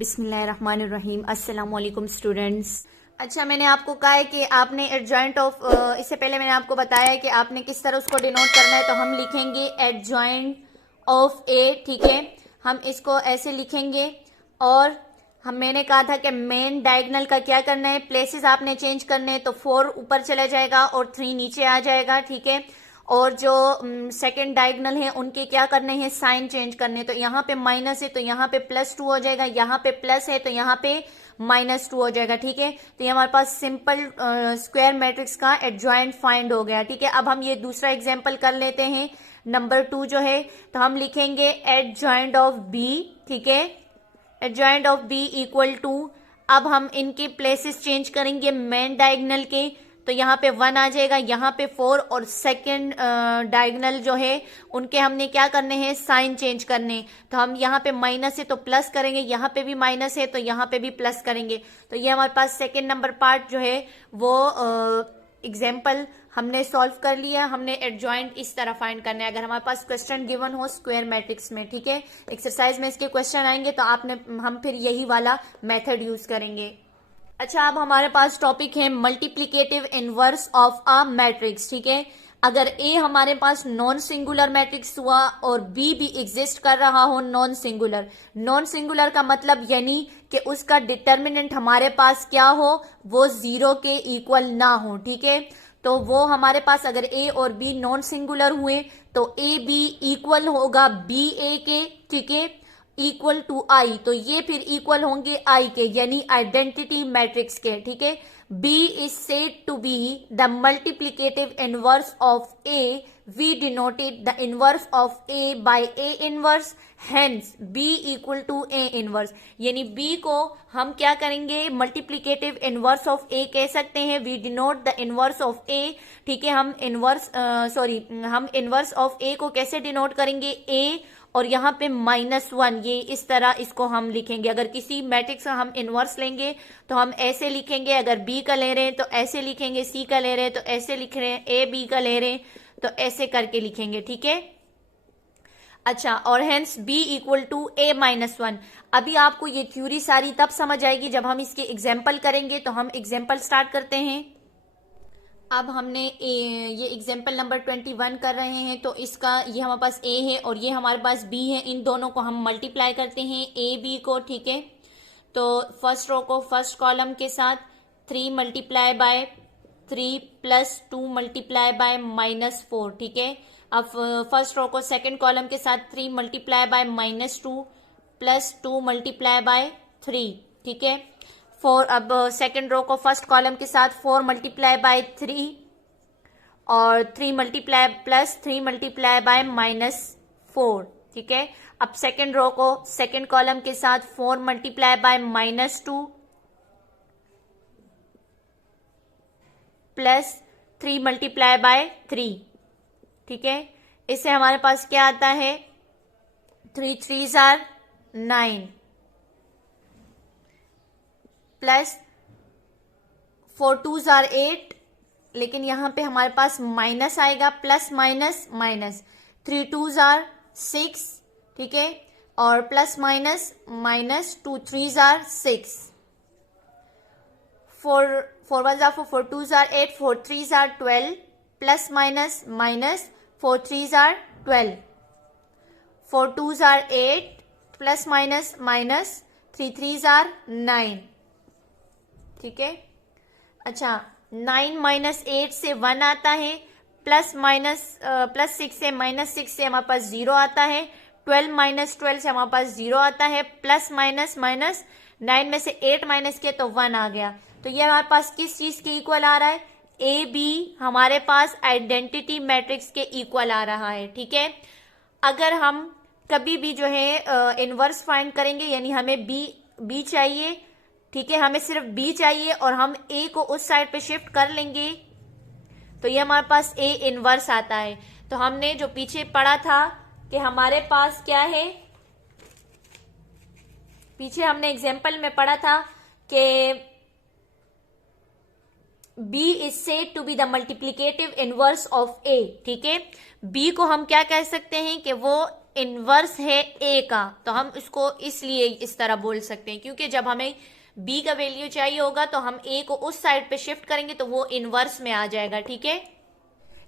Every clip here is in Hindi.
बिस्मिल्लाहिर्रहमानिर्रहीम। अस्सलाम वालेकुम स्टूडेंट्स। अच्छा, मैंने आपको कहा है कि आपने एडजॉइंट ऑफ, इससे पहले मैंने आपको बताया है कि आपने किस तरह उसको डिनोट करना है। तो हम लिखेंगे एडजॉइंट ऑफ ए, ठीक है। हम इसको ऐसे लिखेंगे। और मैंने कहा था कि मेन डायगोनल का क्या करना है, प्लेसेस आपने चेंज करने हैं। तो 4 ऊपर चला जाएगा और 3 नीचे आ जाएगा, ठीक है। और जो सेकंड डायगोनल है उनके क्या करने हैं, साइन चेंज करने। तो यहाँ पे माइनस है तो यहाँ पे +2 हो जाएगा, यहाँ पे प्लस है तो यहाँ पे -2 हो जाएगा, ठीक है। तो ये हमारे पास सिंपल स्क्वायर मैट्रिक्स का एडजॉइंट फाइंड हो गया, ठीक है। अब हम ये दूसरा एग्जाम्पल कर लेते हैं, नंबर 2 जो है। तो हम लिखेंगे एडजॉइंट ऑफ बी, ठीक है। Adjoint of B equal to, अब हम इनके प्लेसेस चेंज करेंगे मेन डायगोनल के। तो यहाँ पे 1 आ जाएगा, यहाँ पे 4, और सेकंड डायगोनल जो है उनके हमने क्या करने हैं, साइन चेंज करने। तो हम यहाँ पे माइनस है तो प्लस करेंगे, यहाँ पे भी माइनस है तो यहाँ पे भी प्लस करेंगे। तो ये हमारे पास सेकंड नंबर पार्ट जो है वो एग्जाम्पल हमने सॉल्व कर लिया। हमने एडजॉइंट इस तरह फाइंड करना है अगर हमारे पास क्वेश्चन गिवन हो स्क्वायर मैट्रिक्स में, ठीक है। एक्सरसाइज में इसके क्वेश्चन आएंगे तो हम फिर यही वाला मेथड यूज करेंगे। अच्छा, अब हमारे पास टॉपिक है multiplicative inverse of a matrix, ठीक है। अगर ए हमारे पास नॉन सिंगुलर मैट्रिक्स हुआ और बी भी एग्जिस्ट कर रहा हो नॉन सिंगुलर। नॉन सिंगुलर का मतलब यानी कि उसका डिटर्मिनेंट हमारे पास क्या हो, वो 0 के इक्वल ना हो, ठीक है। तो वो हमारे पास अगर ए और बी नॉन सिंगुलर हुए तो ए बी इक्वल होगा बी ए के, ठीक है, इक्वल टू आई। तो ये फिर इक्वल होंगे आई के, यानी आइडेंटिटी मैट्रिक्स के, ठीक है। B is said to be the multiplicative inverse of A. We denoted the inverse of A by A inverse. Hence B equal to A inverse. यानी B को हम क्या करेंगे, मल्टीप्लीकेटिव इनवर्स ऑफ A कह सकते हैं। We denote the inverse of A, ठीक है। हम इनवर्स ऑफ A को कैसे डिनोट करेंगे, A और यहाँ पे -1, ये इस तरह इसको हम लिखेंगे। अगर किसी मैट्रिक्स का हम इनवर्स लेंगे तो हम ऐसे लिखेंगे, अगर बी का ले रहे हैं तो ऐसे लिखेंगे, सी का ले रहे हैं तो ऐसे लिख रहे हैं, ए बी का ले रहे हैं तो ऐसे करके लिखेंगे, ठीक है। अच्छा, और hence B equal to A-1। अभी आपको ये थ्योरी सारी तब समझ आएगी जब हम इसके एग्जाम्पल करेंगे। तो हम एग्जाम्पल स्टार्ट करते हैं। अब हमने ये एग्जाम्पल नंबर 21 कर रहे हैं। तो इसका ये हमारे पास ए है और ये हमारे पास बी है। इन दोनों को हम मल्टीप्लाई करते हैं, ए बी को, ठीक है। तो फर्स्ट रो को फर्स्ट कॉलम के साथ 3 multiply by 3 plus 2 multiply by -4, ठीक है। अब फर्स्ट रो को सेकंड कॉलम के साथ 3 multiply by -2 plus 2 multiply by 3, ठीक है। 4, अब सेकंड रो को फर्स्ट कॉलम के साथ 4 मल्टीप्लाई बाय 3 और 3 मल्टीप्लाई प्लस 3 मल्टीप्लाई बाय -4, ठीक है। अब सेकंड रो को सेकंड कॉलम के साथ 4 multiply by -2 plus 3 multiply by 3, ठीक है। इससे हमारे पास क्या आता है, 3 3s are 9 plus 4 2s are 8, लेकिन यहां पे हमारे पास माइनस आएगा, plus minus minus, 3 2s are 6, ठीक है, और plus minus minus 2 3s are 6, 4 1s are 4, 4 2s are 8, 4 3s are 12, plus minus minus 4 3s are 12, 4 2s are 8, plus minus minus 3 3s are 9, ठीक है। अच्छा, 9 -8 से 1 आता है, प्लस 6 से -6 से हमारे पास 0 आता है, 12 -12 से हमारे पास 0 आता है, प्लस माइनस 9 में से 8 माइनस किया तो 1 आ गया। तो ये हमारे पास किस चीज के इक्वल आ रहा है, ए बी हमारे पास आइडेंटिटी मैट्रिक्स के इक्वल आ रहा है, ठीक है। अगर हम कभी भी जो है इनवर्स फाइंड करेंगे, यानी हमें बी चाहिए, ठीक है, हमें सिर्फ बी चाहिए और हम ए को उस साइड पे शिफ्ट कर लेंगे तो ये हमारे पास ए इनवर्स आता है। तो हमने जो पीछे पढ़ा था कि हमारे पास क्या है, पीछे हमने एग्जाम्पल में पढ़ा था कि B is said to be the multiplicative inverse of A, ठीक है। B को हम क्या कह सकते हैं कि वो इनवर्स है ए का, तो हम इसको इसलिए इस तरह बोल सकते हैं क्योंकि जब हमें बी का वैल्यू चाहिए होगा तो हम ए को उस साइड पे शिफ्ट करेंगे तो वो इनवर्स में आ जाएगा, ठीक है।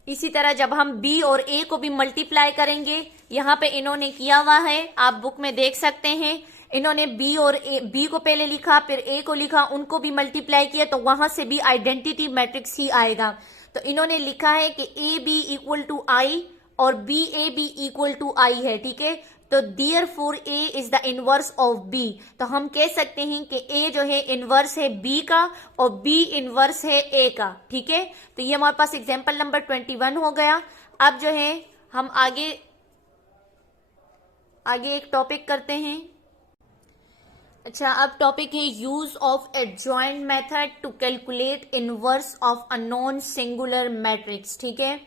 इसी तरह जब हम बी और ए को भी मल्टीप्लाई करेंगे, यहाँ पे इन्होंने किया हुआ है, आप बुक में देख सकते हैं। इन्होंने बी और ए, बी को पहले लिखा फिर ए को लिखा, उनको भी मल्टीप्लाई किया तो वहां से भी आइडेंटिटी मैट्रिक्स ही आएगा। तो इन्होंने लिखा है कि A B equal to I और B A B equal to I है, ठीक है। तो therefore A is the inverse of B, तो हम कह सकते हैं कि ए जो है इनवर्स है बी का और बी इनवर्स है ए का, ठीक है। तो ये हमारे पास एग्जांपल नंबर 21 हो गया। अब जो है हम आगे एक टॉपिक करते हैं। अच्छा, अब टॉपिक है use of adjoint method to calculate inverse of a non singular matrix, ठीक है।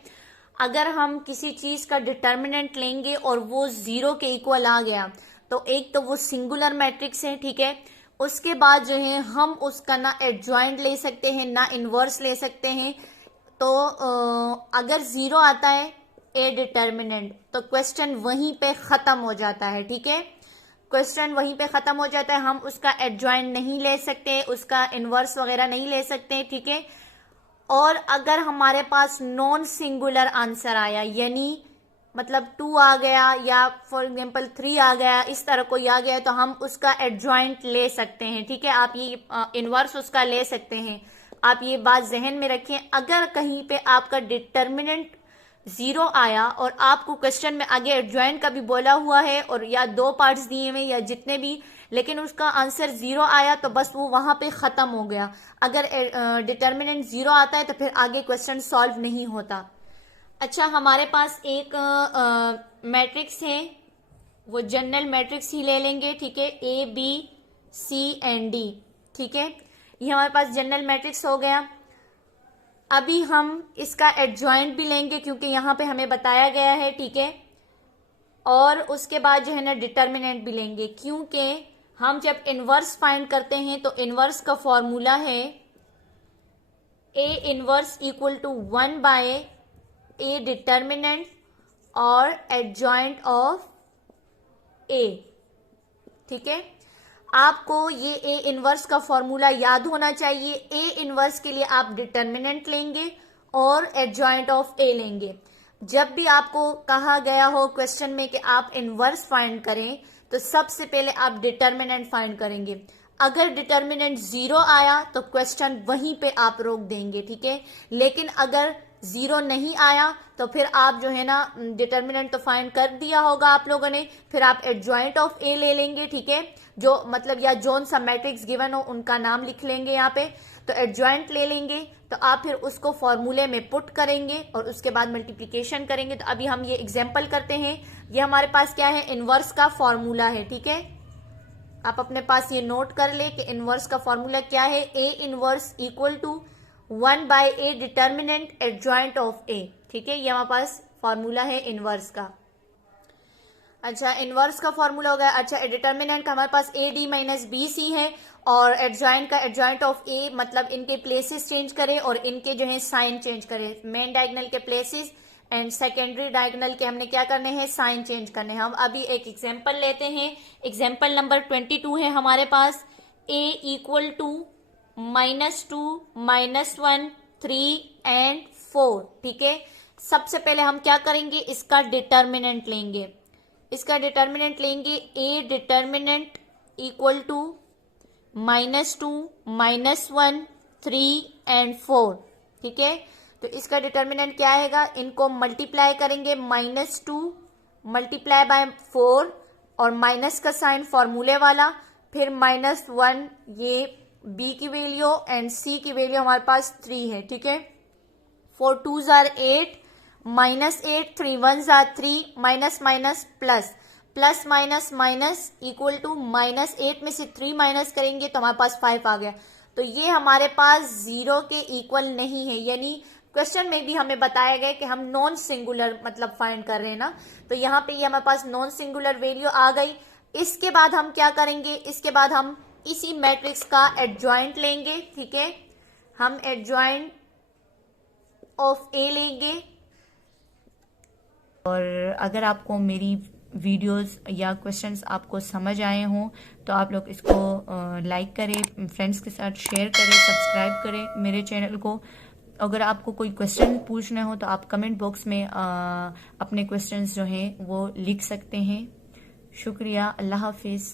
अगर हम किसी चीज का डिटर्मिनेंट लेंगे और वो जीरो के इक्वल आ गया तो एक तो वो सिंगुलर मैट्रिक्स है, ठीक है। उसके बाद जो है हम उसका ना एडजॉइंट ले सकते हैं ना इनवर्स ले सकते हैं। तो अगर जीरो आता है ए डिटर्मिनेंट तो क्वेश्चन वहीं पे खत्म हो जाता है, ठीक है। क्वेश्चन वहीं पे खत्म हो जाता है, हम उसका एडजॉइंट नहीं ले सकते, उसका इनवर्स वगैरह नहीं ले सकते, ठीक है। और अगर हमारे पास नॉन सिंगुलर आंसर आया, यानी मतलब 2 आ गया या फॉर एग्जांपल 3 आ गया, इस तरह कोई आ गया, तो हम उसका एडजॉइंट ले सकते हैं, ठीक है। आप ये इनवर्स उसका ले सकते हैं। आप ये बात जहन में रखें, अगर कहीं पे आपका डिटर्मिनेंट जीरो आया और आपको क्वेश्चन में आगे एडजॉइंट का भी बोला हुआ है और या 2 पार्ट्स दिए हुए या जितने भी, लेकिन उसका आंसर जीरो आया तो बस वो वहां पे खत्म हो गया। अगर डिटर्मिनेंट जीरो आता है तो फिर आगे क्वेश्चन सॉल्व नहीं होता। अच्छा, हमारे पास एक मैट्रिक्स है, वो जनरल मैट्रिक्स ही ले लेंगे, ठीक है। A B C and D, ठीक है। ये हमारे पास जनरल मैट्रिक्स हो गया। अभी हम इसका एडजॉइंट भी लेंगे क्योंकि यहाँ पे हमें बताया गया है, ठीक है। और उसके बाद जो है ना डिटर्मिनेंट भी लेंगे, क्योंकि हम जब इनवर्स फाइंड करते हैं तो इनवर्स का फॉर्मूला है A inverse equal to 1 by A determinant और एडजॉइंट ऑफ ए, ठीक है। आपको ये ए इनवर्स का फॉर्मूला याद होना चाहिए। ए इनवर्स के लिए आप डिटर्मिनेंट लेंगे और एडजॉइंट ऑफ ए लेंगे। जब भी आपको कहा गया हो क्वेश्चन में कि आप इनवर्स फाइंड करें तो सबसे पहले आप डिटर्मिनेंट फाइंड करेंगे। अगर डिटर्मिनेंट जीरो आया तो क्वेश्चन वहीं पे आप रोक देंगे, ठीक है। लेकिन अगर जीरो नहीं आया तो फिर आप जो है ना डिटर्मिनेंट तो फाइंड कर दिया होगा आप लोगों ने, फिर आप एडजॉइंट ऑफ ए ले लेंगे, ठीक है। जो मतलब या जोन सा मैट्रिक्स गिवन हो उनका नाम लिख लेंगे यहाँ पे, तो एडजॉइंट ले लेंगे। तो आप फिर उसको फॉर्मूले में पुट करेंगे और उसके बाद मल्टीप्लिकेशन करेंगे। तो अभी हम ये एग्जाम्पल करते हैं। ये हमारे पास क्या है, इनवर्स का फॉर्मूला है, ठीक है। आप अपने पास ये नोट कर ले कि इनवर्स का फॉर्मूला क्या है। A inverse equal to 1 by A determinant adjoint of A, ठीक है। ये हमारे पास फॉर्मूला है इनवर्स का। अच्छा, इनवर्स का फॉर्मूला हो गया। अच्छा, डिटर्मिनेंट का हमारे पास A D minus B C है और एडजॉइंट का एडजॉइंट ऑफ ए, मतलब इनके प्लेसेस चेंज करें और इनके जो है साइन चेंज करें। मेन डायगोनल के प्लेसेस एंड सेकेंडरी डायगोनल के हमने क्या करने हैं, साइन चेंज करने हैं। हम अभी एक एग्जाम्पल लेते हैं। एग्जाम्पल नंबर 22 है हमारे पास। ए इक्वल टू -2 -1 3 एंड 4, ठीक है। सबसे पहले हम क्या करेंगे, इसका डिटर्मिनेंट लेंगे। इसका डिटर्मिनेंट लेंगे A determinant equal to -2 -1 3 and 4, ठीक है। तो इसका डिटर्मिनेंट क्या आएगा, इनको मल्टीप्लाई करेंगे, -2 मल्टीप्लाई बाय 4 और माइनस का साइन फॉर्मूले वाला, फिर -1 ये बी की वैल्यू एंड सी की वैल्यू हमारे पास 3 है, ठीक है। 4 2s are 8 -8 3 1s are 3 minus minus plus plus minus minus equal to -8 में से 3 माइनस करेंगे तो हमारे पास 5 आ गया। तो ये हमारे पास जीरो के इक्वल नहीं है, यानी क्वेश्चन में भी हमें बताया गया कि हम नॉन सिंगुलर मतलब फाइंड कर रहे हैं ना। तो यहाँ पे ये हमारे पास नॉन सिंगुलर वैल्यू आ गई। इसके बाद हम क्या करेंगे, इसके बाद हम इसी मैट्रिक्स का एडजॉइंट लेंगे, ठीक है। हम एडजॉइंट ऑफ ए लेंगे। और अगर आपको मेरी वीडियोस या क्वेश्चंस आपको समझ आए हों तो आप लोग इसको लाइक करें, फ्रेंड्स के साथ शेयर करें, सब्सक्राइब करें मेरे चैनल को। अगर आपको कोई क्वेश्चन पूछना हो तो आप कमेंट बॉक्स में अपने क्वेश्चंस जो हैं वो लिख सकते हैं। शुक्रिया, अल्लाह हाफिज़।